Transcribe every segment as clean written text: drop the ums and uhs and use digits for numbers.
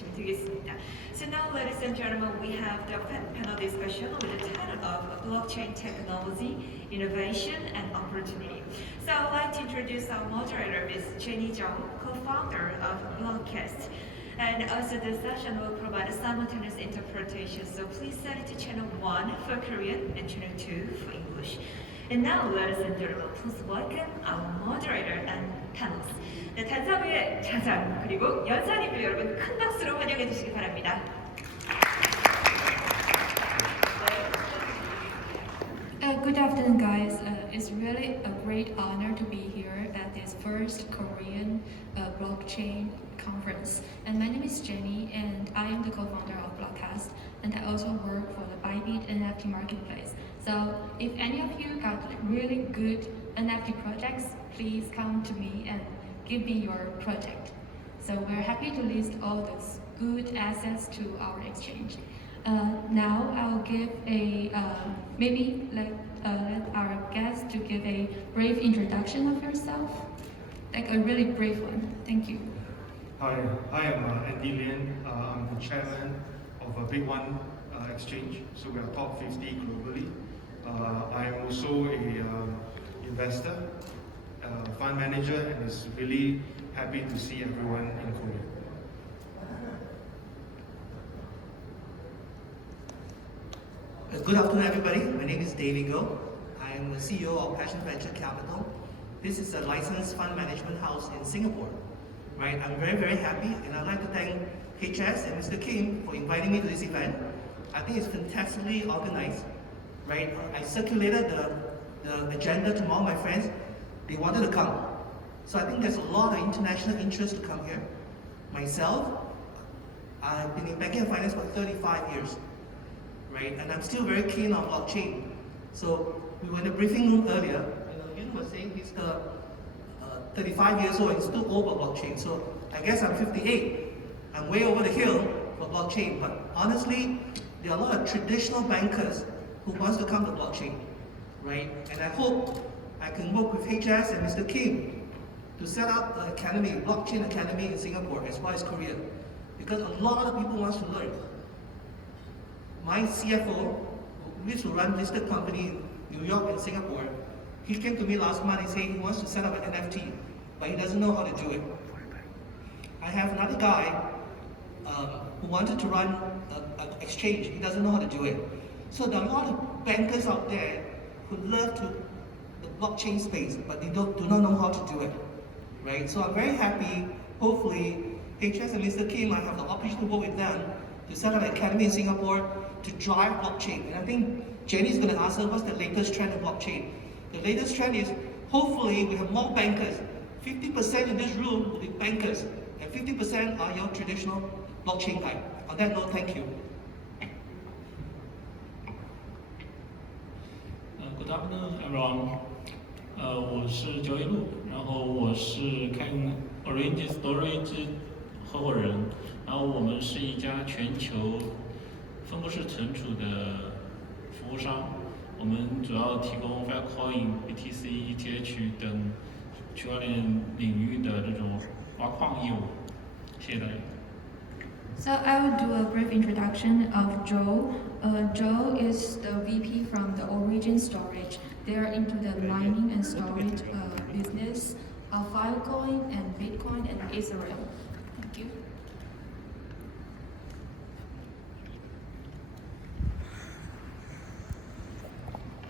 주시면 되겠습니다. So now, ladies and gentlemen, we have the panel discussion with the title of Blockchain Technology, Innovation and Opportunity. So I'd like to introduce our moderator, Ms. Jenny Jung, co-founder of Blockcast. And also the session will provide a simultaneous interpretation, so please set it to channel 1 for Korean and channel 2 for English. And now, ladies and gentlemen, please welcome our moderator and panelists. 네, 단사부의 자장 그리고 연산인들 여러분 큰 박수로 환영해 주시기 바랍니다. Good afternoon, guys. It's really a great honor to be here at this first Korean blockchain conference. And my name is Jenny, and I am the co-founder of Blockcast, and I also work for the Bybit NFT marketplace. So if any of you got really good NFT projects, please come to me and give me your project. So we're happy to list all those good assets to our exchange. Now I'll give a let our guest to give a brief introduction of yourself, like a really brief one. Thank you. Hi, I'm Andy Lin. I'm the chairman of a Big One exchange. So we are top 50 globally. I'm also a investor, fund manager, and is really happy to see everyone in Korea. Good afternoon, everybody. My name is David Go. I am the CEO of Passion Venture Capital. This is a licensed fund management house in Singapore. Right? I'm very, very happy, and I'd like to thank HS and Mr. Kim for inviting me to this event. I think it's fantastically organized. Right? I circulated the agenda to all my friends. They wanted to come. So I think there's a lot of international interest to come here. Myself, I've been in banking and finance for 35 years. Right? And I'm still very keen on blockchain. So we were in the briefing room earlier, and Yun was saying he's 35 years old and still over blockchain. So I guess I'm 58. I'm way over the hill for blockchain. But honestly, there are a lot of traditional bankers who wants to come to blockchain, right? And I hope I can work with HS and Mr. Kim to set up an academy, blockchain academy in Singapore as well as Korea, because a lot of people wants to learn. My CFO, who used to run listed company in New York and Singapore, he came to me last month and said he wants to set up an NFT, but he doesn't know how to do it. I have another guy who wanted to run an exchange. He doesn't know how to do it. So there are a lot of bankers out there who love the blockchain space, but they do not know how to do it, right? So I'm very happy. Hopefully, HS and Mr. Kim, I have the opportunity to work with them to set up an academy in Singapore to drive blockchain. And I think Jenny's going to ask us what's the latest trend of blockchain. The latest trend is hopefully we have more bankers. 50% in this room will be bankers, and 50% are your traditional blockchain guy. On that note, thank you. Good afternoon, everyone. 我是周一路，然后我是Orange Storage 合伙人，然后我们是一家全球分布式存储的服务商，我们主要提供 Filecoin、BTC、ETH 等区块链领域的这种挖矿业务。谢谢大家。So I will do a brief introduction of Joe. Joe is the VP from the Origin Storage. They are into the mining and storage business of Filecoin and Bitcoin and Ethereum. Thank you.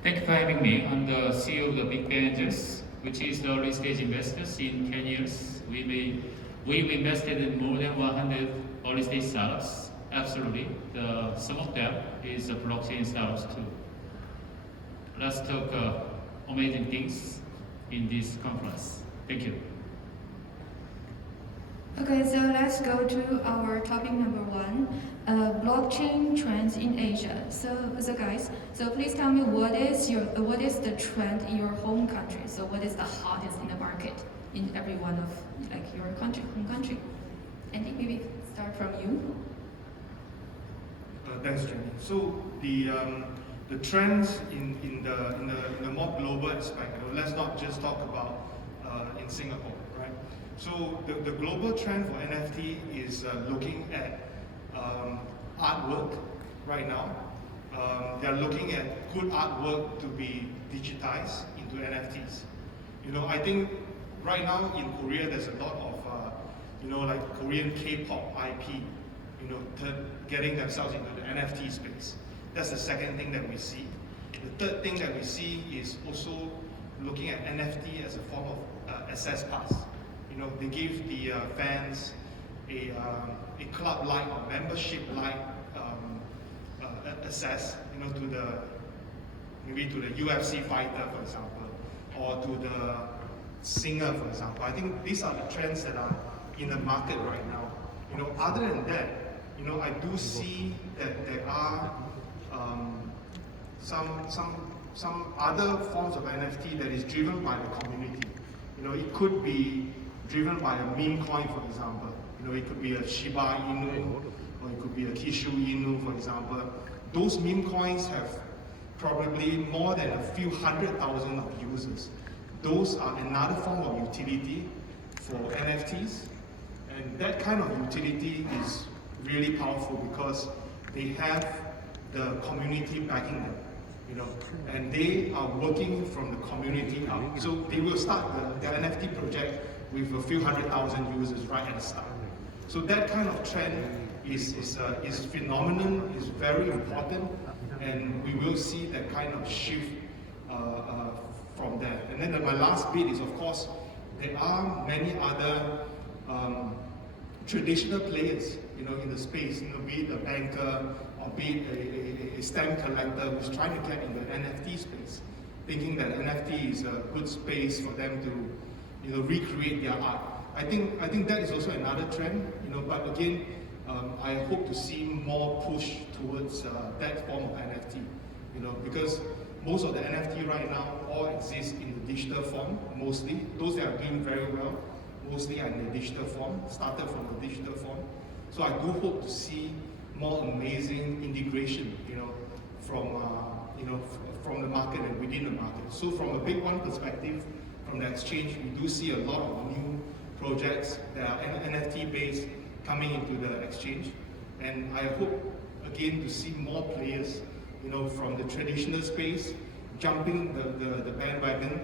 Thank you for having me. I'm the CEO of the Big Bang Angels, which is the early stage investors. In 10 years, we've invested in more than 100 early stage startups. Absolutely. Some of them is blockchain startups too. Let's talk amazing things in this conference. Thank you. Okay, so let's go to our topic number 1, blockchain trends in Asia. So guys, please tell me what is the trend in your home country? So what is the hottest in the market in every one of your home country? And maybe start from you. Thanks, Jenny. So the trends in the more global aspect, let's not just talk about in Singapore, right? So the global trend for NFT is looking at artwork right now. They are looking at good artwork to be digitized into NFTs. You know, I think right now in Korea there's a lot of like Korean K-pop IP, getting themselves into the NFT space. That's the second thing that we see. The third thing that we see is also looking at NFT as a form of access pass. They give the fans a club-like or membership-like access, to the UFC fighter, for example, or to the singer, for example. I think these are the trends that are in the market right now. Other than that, I do see that there are some other forms of NFT that is driven by the community. It could be driven by a meme coin, for example. It could be a Shiba Inu, or it could be a Kishu Inu, for example. Those meme coins have probably more than a few 100,000 of users. Those are another form of utility for NFTs, and that kind of utility is really powerful because they have the community backing them, and they are working from the community out. So they will start the NFT project with a few 100,000 users right at the start. So that kind of trend is phenomenal, is very important, and we will see that kind of shift from there. And then my last bit is, of course, there are many other traditional players, in the space, be it a banker or be it a stamp collector who's trying to get in the NFT space, thinking that NFT is a good space for them to, recreate their art. I think that is also another trend, but again, I hope to see more push towards that form of NFT, because most of the NFT right now all exist in the digital form, mostly. Those that are doing very well, mostly are in the digital form, started from the digital form. So I do hope to see more amazing integration, from the market and within the market. So from a big one perspective, from the exchange, we do see a lot of new projects that are NFT based coming into the exchange, and I hope again to see more players, from the traditional space jumping the bandwagon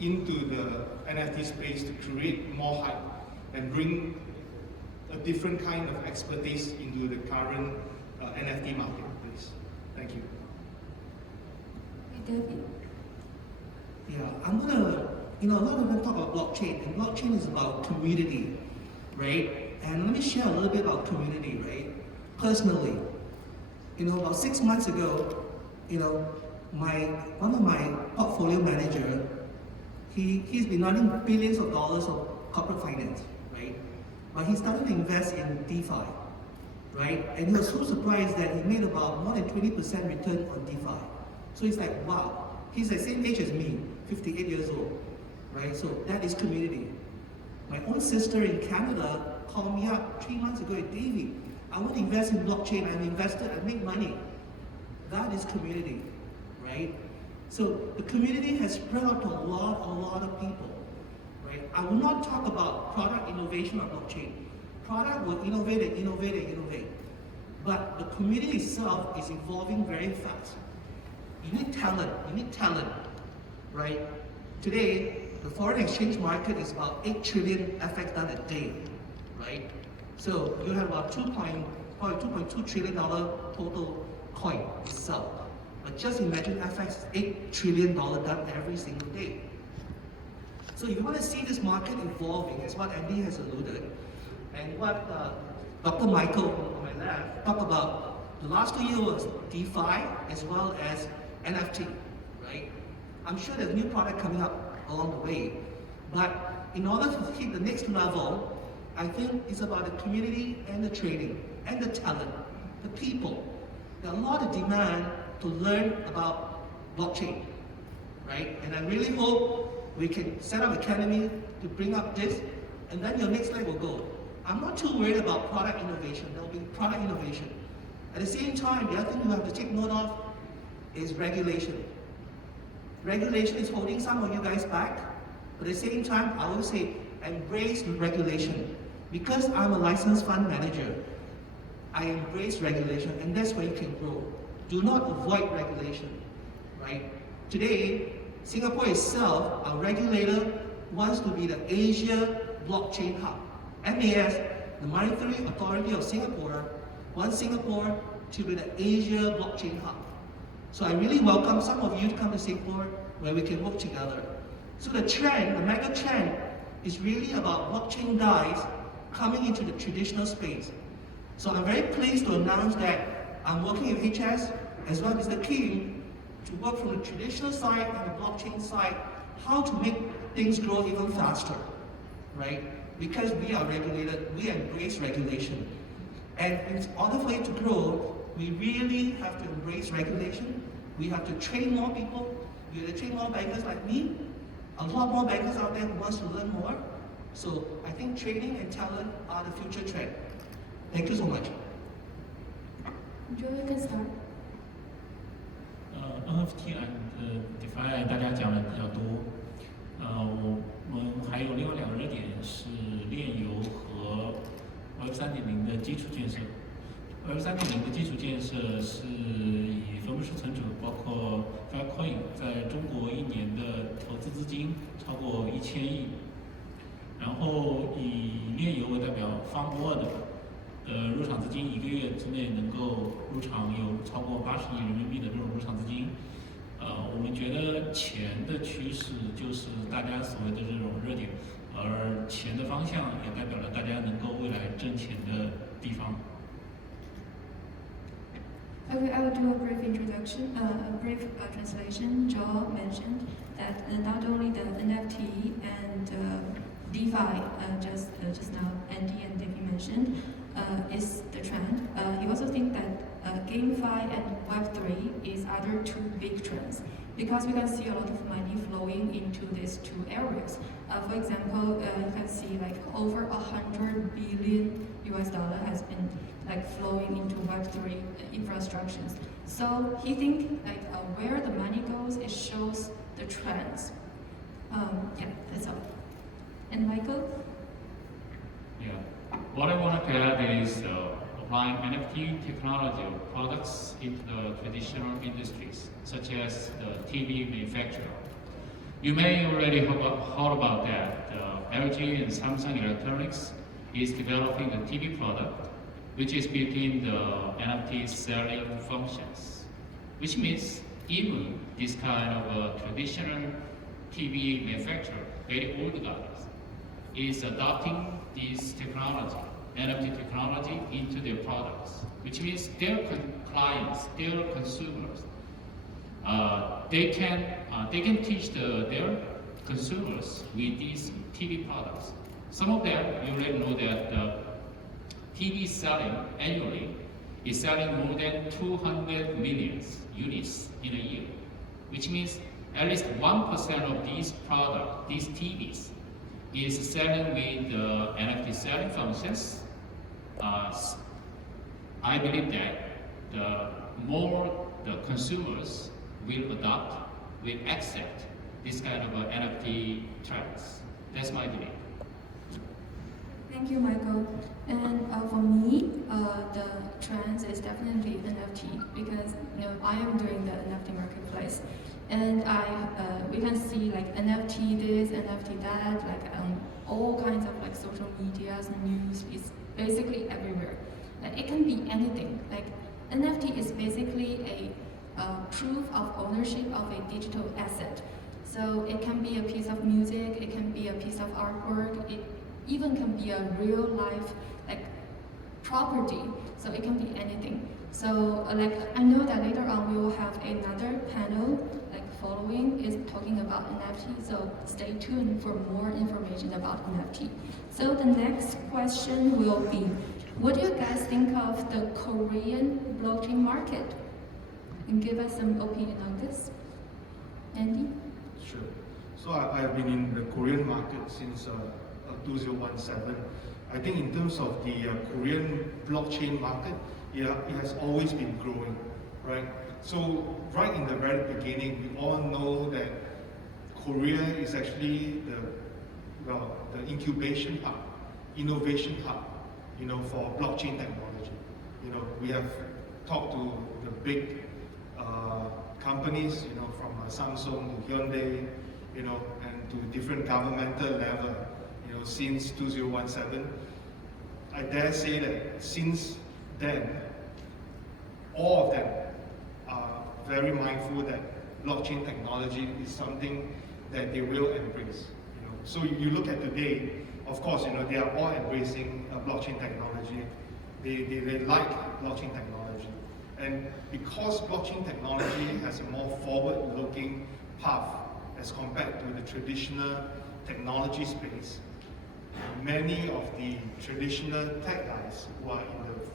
into the NFT space to create more hype and bring a different kind of expertise into the current NFT marketplace. Thank you. David? Yeah, I'm gonna, a lot of them talk about blockchain, and blockchain is about community, right? And let me share a little bit about community, right? Personally, about 6 months ago, one of my portfolio manager, he's been running billions of dollars of corporate finance, right? But he started to invest in DeFi, right? And he was so surprised that he made about more than 20% return on DeFi. So he's like, wow, he's the same age as me, 58 years old, right? So that is community. My own sister in Canada called me up 3 months ago, Davey, I want to invest in blockchain. I'm invested, I make money. That is community, right? So the community has spread out to a lot of people, right? I will not talk about product innovation on blockchain. Product will innovate. But the community itself is evolving very fast. You need talent, right? Today, the foreign exchange market is about 8 trillion FX done a day, right? So you have about $2.2 trillion total coin itself. But just imagine FX is $8 trillion done every single day. So if you want to see this market evolving, as what Andy has alluded, and what Dr. Michael on my left talked about, the last 2 years was DeFi as well as NFT, right? I'm sure there's new product coming up along the way, but in order to hit the next level, I think it's about the community and the trading and the talent, the people. There's a lot of demand to learn about blockchain, right? And I really hope we can set up academy to bring up this, and then your next leg will go. I'm not too worried about product innovation. There will be product innovation. At the same time, the other thing you have to take note of is regulation. Regulation is holding some of you guys back, but at the same time, I will say, embrace regulation. Because I'm a licensed fund manager, I embrace regulation, and that's where you can grow. Do not avoid regulation, right? Today, Singapore itself, our regulator, wants to be the Asia Blockchain Hub. MAS, the Monetary Authority of Singapore, wants Singapore to be the Asia Blockchain Hub. So I really welcome some of you to come to Singapore where we can work together. So the trend, the mega trend, is really about blockchain guys coming into the traditional space. So I'm very pleased to announce that I'm working with HS as well as the Kim to work from the traditional side and the blockchain side, how to make things grow even faster, right? Because we are regulated, we embrace regulation. And in order for it to grow, we really have to embrace regulation. We have to train more people. We have to train more bankers like me. A lot more bankers out there who wants to learn more. So I think training and talent are the future trend. Thank you so much. Joe, you can start. NFT and DeFi 大家讲的比较多，我们还有另外2个热点是链游和 Web 3.0的基础建设。Web 3.0的基础建设是以分布式存储，包括 Filecoin 在中国1年的投资资金超过1000亿，然后以链游为代表 Fund1的入场资金1个月之内能够入场有超过80亿人民币的这种入场资金。我们觉得钱的趋势就是大家所谓的这种热点，而钱的方向也代表了大家能够未来挣钱的地方。Okay, I will do a brief introduction, a brief translation. Joe mentioned that not only the NFT and DeFi, just now Andy and David mentioned, is the trend. He also thinks that GameFi and Web3 is other 2 big trends because we can see a lot of money flowing into these 2 areas. For example, you can see like over $100 billion has been like flowing into Web3 infrastructures. So he thinks like where the money goes, it shows the trends. Yeah, that's all. And Michael? Yeah. What I wanted to add is applying NFT technology or products into the traditional industries, such as the TV manufacturer. You may already heard about that. LG and Samsung Electronics is developing a TV product which is built in the NFT selling functions, which means even this kind of traditional TV manufacturer, very old guys, is adopting this technology, NFT technology, into their products, which means their clients, their consumers, they can teach their consumers with these TV products. Some of them, you already know that TV selling annually is selling more than 200 million units in a year, which means at least 1% of these products, these TVs, is selling with NFT selling functions. I believe that the more the consumers will adopt, will accept this kind of NFT trends. That's my belief. Thank you, Michael. And for me, the trends is definitely NFT because I am doing the NFT marketplace, and we can see like NFT this, NFT that, like all kinds of like social medias and news is basically everywhere. It can be anything. Like NFT is basically a proof of ownership of a digital asset. So it can be a piece of music, it can be a piece of artwork, it even can be a real life like property. So it can be anything. So like I know that later on we will have another panel like following is talking about NFT. So stay tuned for more information about NFT. So the next question will be, what do you guys think of the Korean blockchain market? And give us some opinion on this. Andy? Sure. So I've been in the Korean market since 2017. I think in terms of the Korean blockchain market, it has always been growing, right? So right in the very beginning, we all know that Korea is actually the well, the incubation hub, innovation hub, for blockchain technology. We have talked to the big companies, from Samsung to Hyundai, and to different governmental level, since 2017. I dare say that since then, all of them are very mindful that blockchain technology is something that they will embrace. So you look at today, of course, they are all embracing blockchain technology. They like blockchain technology. And because blockchain technology has a more forward-looking path as compared to the traditional technology space, many of the traditional tech guys who are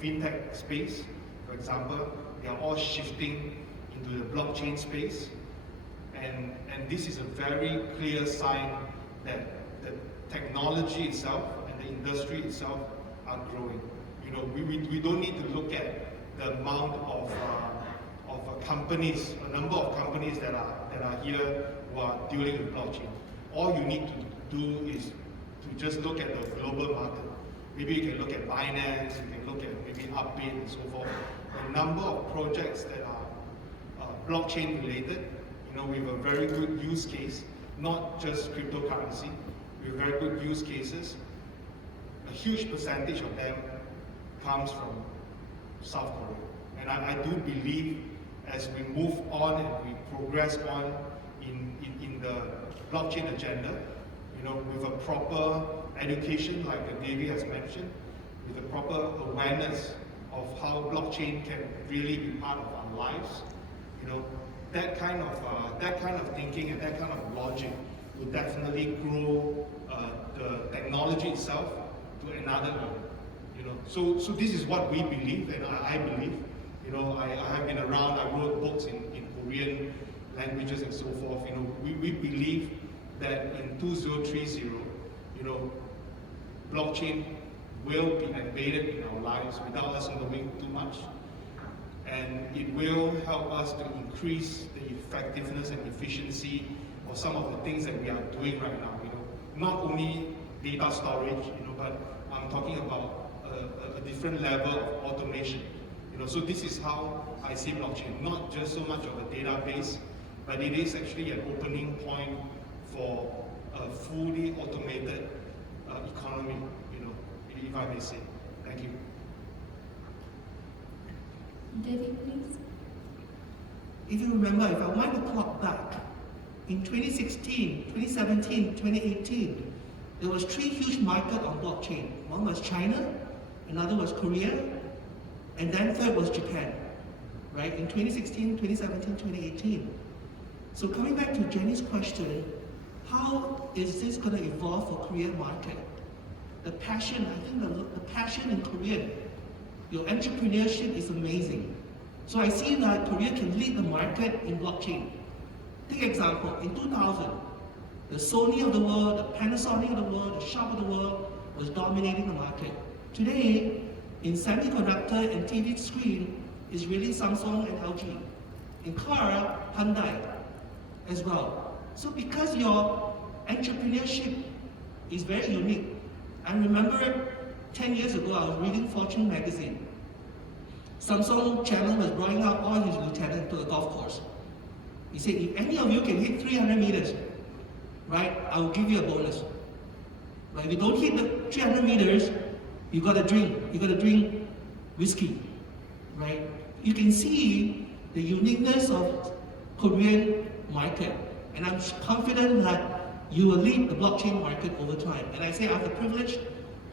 in the fintech space, for example, they are all shifting into the blockchain space. And this is a very clear sign that the technology itself and the industry itself are growing. We don't need to look at the amount of companies, a number of companies that are here who are dealing with blockchain. All you need to do is to just look at the global market. Maybe you can look at Binance, you can look at maybe Upbit and so forth. A number of projects that are blockchain related, with a very good use case, not just cryptocurrency, with very good use cases. A huge percentage of them comes from South Korea. And I do believe as we move on and we progress on in the blockchain agenda, with a proper education, like Davey has mentioned, with a proper awareness of how blockchain can really be part of our lives, that kind of thinking and that kind of logic will definitely grow the technology itself to another level. So this is what we believe, and I believe. I have been around. I wrote books in Korean languages and so forth. We believe that in 2030, blockchain will be embedded in our lives without us knowing too much. And it will help us to increase the effectiveness and efficiency of some of the things that we are doing right now. Not only data storage, but I'm talking about a different level of automation. So this is how I see blockchain, not just so much of a database, but it is actually an opening point for a fully automated economy, if I may say. Thank you. David, please. If you remember, if I wind the clock back, in 2016, 2017, 2018, there was 3 huge markets on blockchain. One was China, another was Korea, and then third was Japan, right? In 2016, 2017, 2018. So coming back to Jenny's question, how is this going to evolve for Korean market? The passion, I think the passion in Korea, your entrepreneurship is amazing. So I see that Korea can lead the market in blockchain. Take example, in 2000, the Sony of the world, the Panasonic of the world, the Sharp of the world was dominating the market. Today, in semiconductor and TV screen, is really Samsung and LG. In car, Hyundai as well. So because your entrepreneurship is very unique, I remember 10 years ago, I was reading Fortune magazine. Samsung chairman was drawing out all his lieutenants to a golf course. He said, if any of you can hit 300 meters, right, I will give you a bonus. But if you don't hit the 300 meters, you gotta drink whiskey, right? You can see the uniqueness of Korean market. And I'm confident that you will lead the blockchain market over time. And I say I have the privilege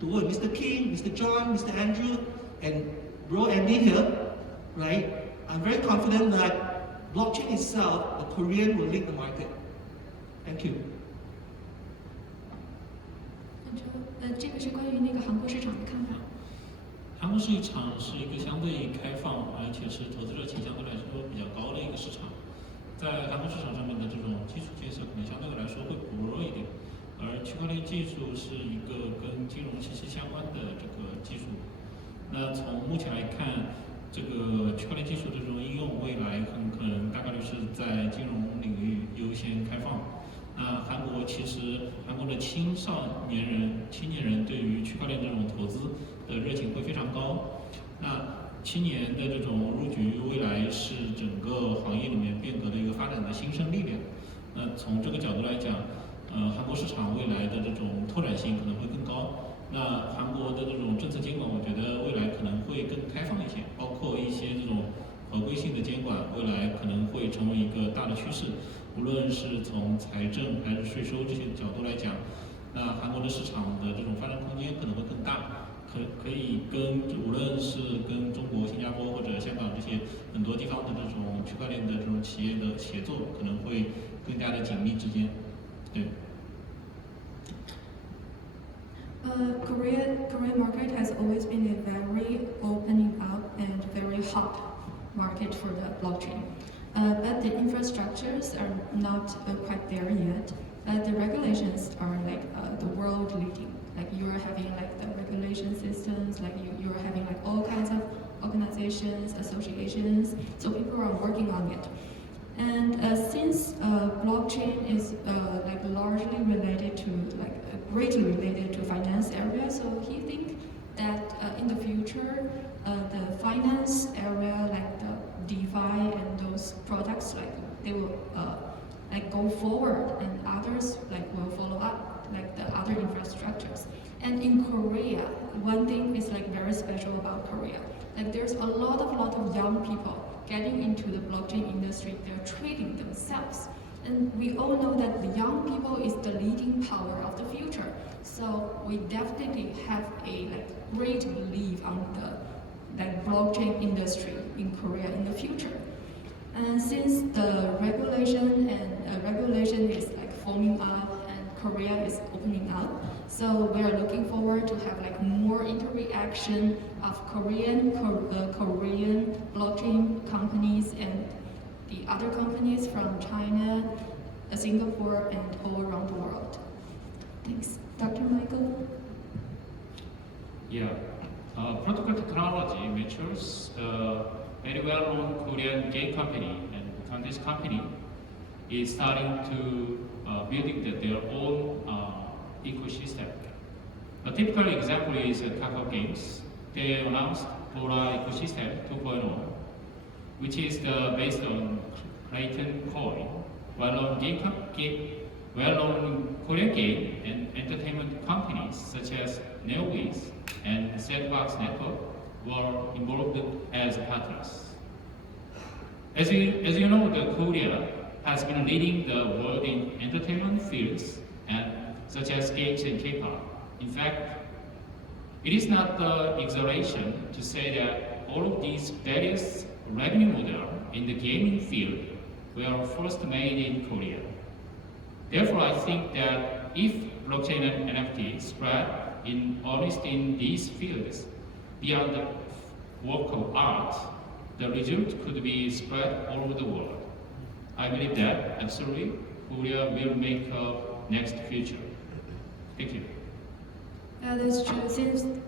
to work with Mr. Kim, Mr. John, Mr. Andrew, and Bro Andy here, right? I'm very confident that blockchain itself, the Korean will lead the market. Thank you. 这个是关于那个韩国市场的看法。韩国市场是一个相对开放，而且是投资热情相对来说比较高的一个市场。在韩国市场上面的这种基础建设可能相对来说会薄弱一点，而区块链技术是一个跟金融息息相关的这个技术。那从目前来看，这个区块链技术的这种应用，未来很可能大概率是在金融领域优先开放。那韩国其实韩国的青年人对于区块链这种投资的热情会非常高。那青年的这种入局，未来是整个行业里面变革的一个发展的新生力量。那从这个角度来讲，韩国市场未来的这种拓展性可能会更高。那韩国的这种政策监管，我觉得未来可能会更开放一些，包括一些这种合规性的监管，未来可能会成为一个大的趋势。无论是从财政还是税收这些角度来讲，那韩国的市场的这种发展空间可能会更大。可以无论是跟中国、新加坡或者香港这些很多地方的这种区块链的这种企业的协作，可能会更加的紧密之间。对。Korean market has always been a very opening up and very hot market for the blockchain. But the infrastructures are not quite there yet. The regulations are like the world leading. Like you're having like the regulation systems, like you're having like all kinds of organizations, associations. So people are working on it. And since blockchain is like largely related to greatly related to finance area, so he think that in the future the finance area like the DeFi and those products like they will like go forward and others like will follow up like the other infrastructures. And in Korea, one thing is like very special about Korea. Like there's a lot of young people getting into the blockchain industry. They're trading themselves. And we all know that the young people is the leading power of the future. So we definitely have a like great belief on the like blockchain industry in Korea in the future. And since the regulation is like forming up and Korea is opening up, so we are looking forward to have like more interaction of Korean blockchain companies and the other companies from China, Singapore, and all around the world. Thanks. Dr. Michael? Yeah. Protocol technology matures the very well-known Korean game company, and this company is starting to building their own ecosystem. A typical example is Kakao Games. They announced Dora Ecosystem 2.0, which is based on Clayton Coin, well-known Korean game and entertainment companies such as NeoWiz and Sandbox Network were involved as partners. As you know, Korea has been leading the world in entertainment fields and such as games and K-pop. In fact, it is not the exaggeration to say that all of these various revenue models in the gaming field were first made in Korea. Therefore, I think that if blockchain and NFT spread in earnest in these fields beyond the work of art, the result could be spread all over the world. I believe that absolutely Korea will make a next future. Thank you. Yeah, that's true.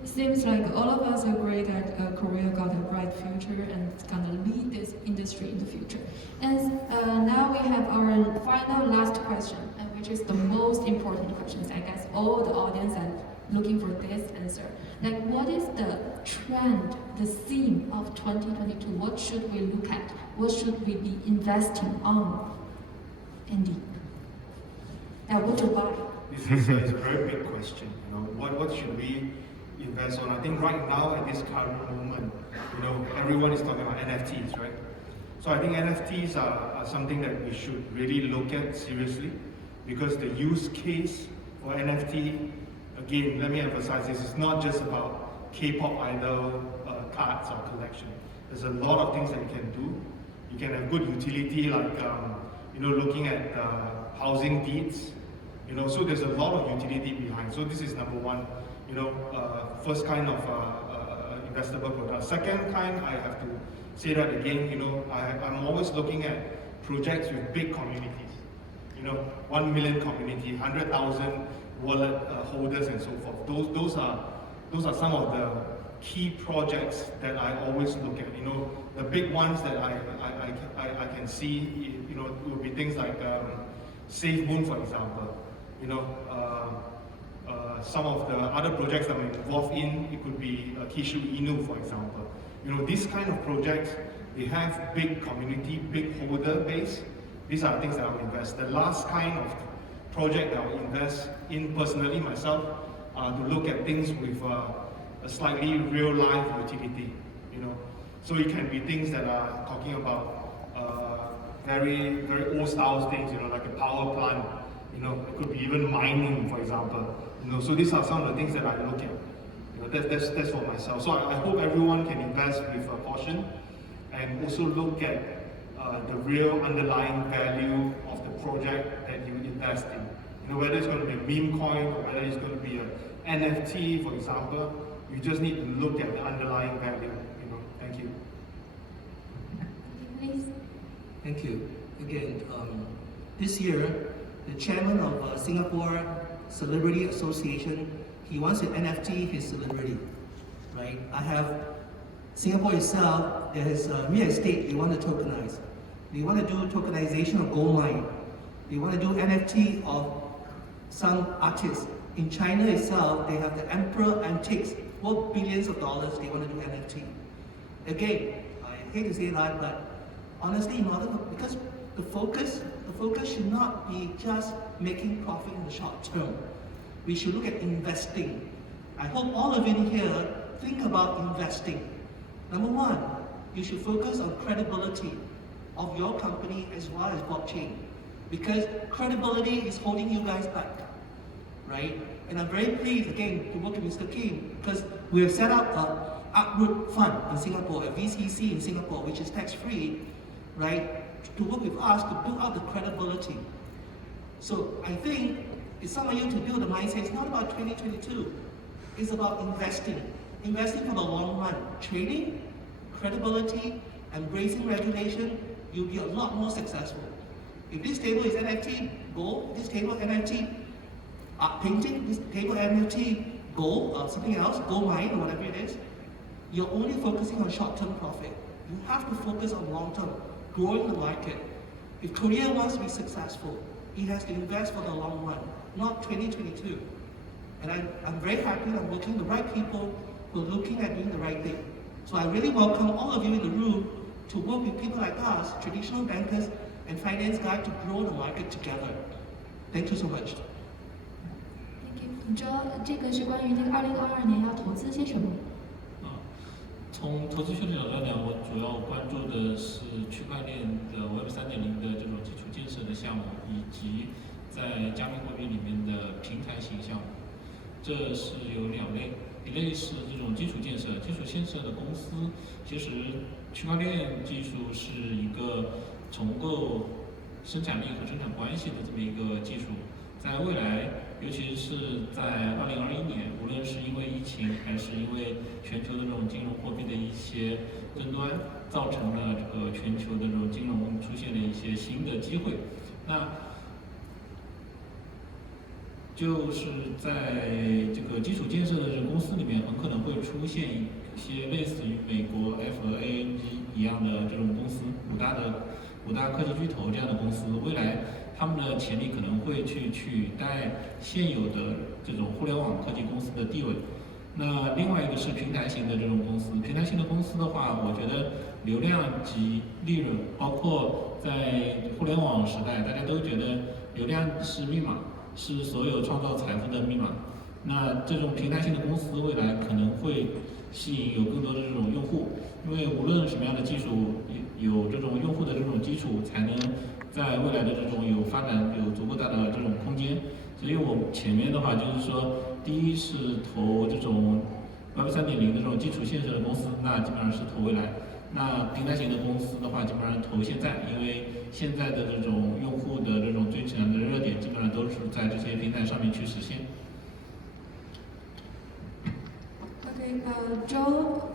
Seems like all of us agree that Korea got a bright future and it's gonna lead this industry in the future. And now we have our final last question, which is the most important question. I guess all the audience are looking for this answer. Like, what is the trend, the theme of 2022? What should we look at? What should we be investing on? Andy, what to buy? This is a very big question. You know, what should we invest on? I think right now at this current moment, you know, everyone is talking about NFTs, right? So I think NFTs are something that we should really look at seriously, because the use case for NFT, again, let me emphasize this, it's not just about K-pop idol cards or collection. There's a lot of things that you can do. You can have good utility, like you know, looking at housing deeds. You know, so there's a lot of utility behind. So this is number one, you know, first kind of investable product. Second kind, I have to say that again, you know, I'm always looking at projects with big communities. You know, 1 million community, 100,000 wallet holders and so forth. Those are some of the key projects that I always look at. You know, the big ones that I can see, you know, would be things like SafeMoon, for example. you know, some of the other projects that I'm involved in, it could be Kishu Inu, for example. You know, these kind of projects, they have big community, big holder base. These are things that I'll invest. The last kind of project that I'll invest in personally myself, to look at things with a slightly real life utility, you know. So it can be things that are talking about very, very old style things, you know, like a power plant, you know, it could be even mining, for example. You know, so these are some of the things that I look at. You know, that's for myself. So I hope everyone can invest with a caution and also look at the real underlying value of the project that you invest in. You know, whether it's going to be a meme coin or whether it's going to be an NFT, for example, you just need to look at the underlying value. You know, thank you. Please. Thank you. Again, this year, the chairman of Singapore Celebrity Association, he wants to NFT his celebrity, right? I have Singapore itself, there is real estate they want to tokenize. They want to do tokenization of gold mine. They want to do NFT of some artists. In China itself, they have the Emperor Antiques, worth billions of dollars, they want to do NFT. Again, I hate to say that, but honestly, in order because the focus should not be just making profit in the short term. We should look at investing. I hope all of you here think about investing. Number one, you should focus on credibility of your company as well as blockchain, because credibility is holding you guys back, right? And I'm very pleased again to work with Mr. Kim, because we have set up a Uproot fund in Singapore, a VCC in Singapore, which is tax-free, right? To work with us to build out the credibility. So I think it's some of you to build the mindset. It's not about 2022. It's about investing. Investing for the long run. Trading, credibility, embracing regulation, you'll be a lot more successful. If this table is NFT, gold, this table NFT, art painting, this table NFT, gold, or something else, gold mine, or whatever it is, you're only focusing on short-term profit. You have to focus on long-term, growing the market. If Korea wants to be successful, it has to invest for the long run, not 2022. And I'm very happy that I'm working with the right people who are looking at doing the right thing. So I really welcome all of you in the room to work with people like us, traditional bankers and finance guys, to grow the market together. Thank you so much. Thank you. 你知道这个是关于这个2022年要投资些什么？从投资学的角度来讲，我主要关注的是区块链的 Web 3.0的这种基础建设的项目，以及在加密货币里面的平台型项目。这是有两类，一类是这种基础建设的公司，其实区块链技术是一个重构生产力和生产关系的这么一个技术，在未来，尤其是在2021年，无论是因为疫情，还是因为全球的这种金融货币的一些争端，造成了这个全球的这种金融出现了一些新的机会。那就是在这个基础建设的这个公司里面，很可能会出现一些类似于美国 F 和 ANG 一样的这种公司，五大科技巨头这样的公司，未来他们的潜力可能会去取代现有的这种互联网科技公司的地位。那另外一个是平台型的这种公司，平台型的公司的话，我觉得流量及利润，包括在互联网时代，大家都觉得流量是密码，是所有创造财富的密码。那这种平台型的公司未来可能会吸引有更多的这种用户，因为无论什么样的技术，有这种用户的这种基础，才能在未来的这种有发展有足够大的这种空间。所以我前面的话就是说，第一是投这种 Web 3.0的这种基础建设的公司，那基本上是投未来。那平台型的公司的话，基本上投现在，因为现在的这种用户的这种最强的热点，基本上都是在这些平台上面去实现。Okay, Joe,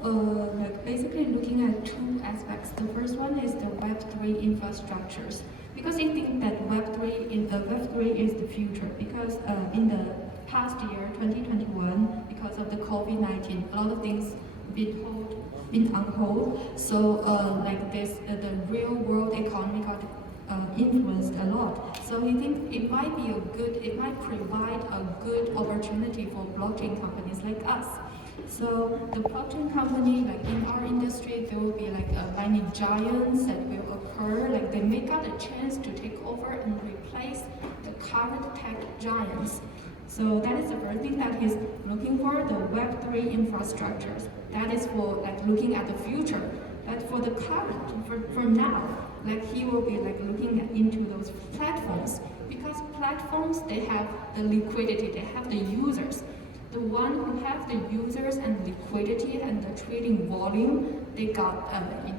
like basically looking at two aspects. The first one is the Web3 infrastructures, because I think that Web3 is the future. Because in the past year, 2021, because of the COVID-19, a lot of things been on hold. So like this, the real world economy got influenced a lot. So he thinks it might provide a good opportunity for blockchain companies like us. So the blockchain company, like in our industry, there will be like many giants that will occur. Like they may got a chance to take over and replace the current tech giants. So that is the first thing that he's looking for, the Web3 infrastructures. That is for like looking at the future. But for the current, for now, like he will be like looking into those platforms, because platforms, they have the liquidity, they have the users. The one who have the users and liquidity and the trading volume, they got,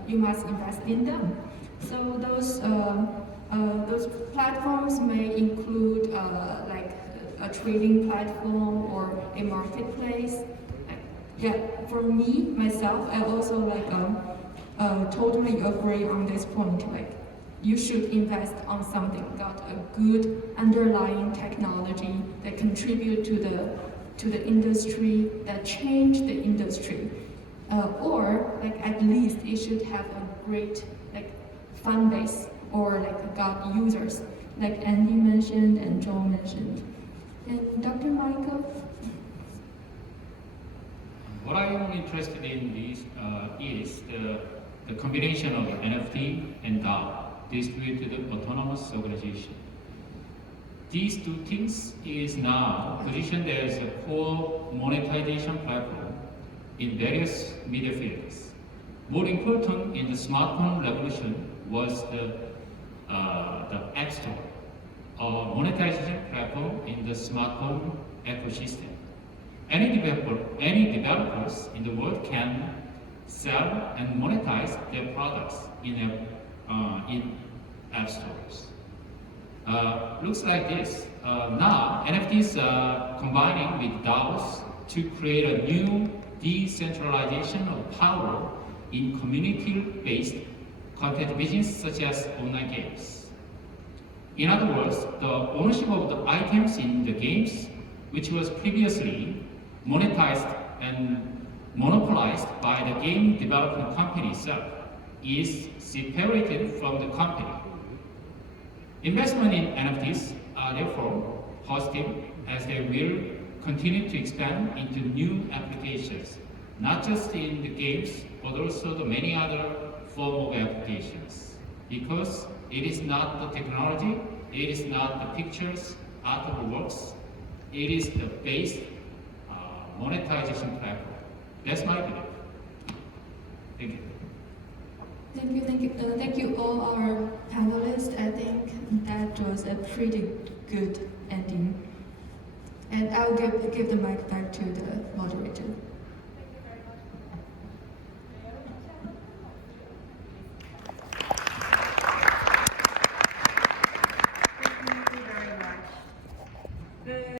you must invest in them. So those platforms may include like a trading platform or a marketplace. Yeah, for me, myself, I also like totally agree on this point. Like, you should invest on something got a good underlying technology that contribute to the industry, that change the industry, or like at least it should have a great like fan base or like got users, like Andy mentioned and John mentioned. And Dr. Michael? What I am interested in is the combination of NFT and DAO, distributed autonomous organization. These two things is now positioned as a core monetization platform in various media fields. More important in the smartphone revolution was the App Store, a monetization platform in the smartphone ecosystem. Any developers in the world can sell and monetize their products in app stores. Looks like this. Now, NFTs are combining with DAOs to create a new decentralization of power in community-based content business such as online games. In other words, the ownership of the items in the games, which was previously monetized and monopolized by the game development company itself, is separated from the company. Investment in NFTs are therefore positive, as they will continue to expand into new applications, not just in the games, but also the many other form of applications. Because it is not the technology, it is not the pictures, art of works, it is the base monetization platform. That's my belief. Thank you. Thank you all our panelists. I think that was a pretty good ending. And I'll give the mic back to the moderator.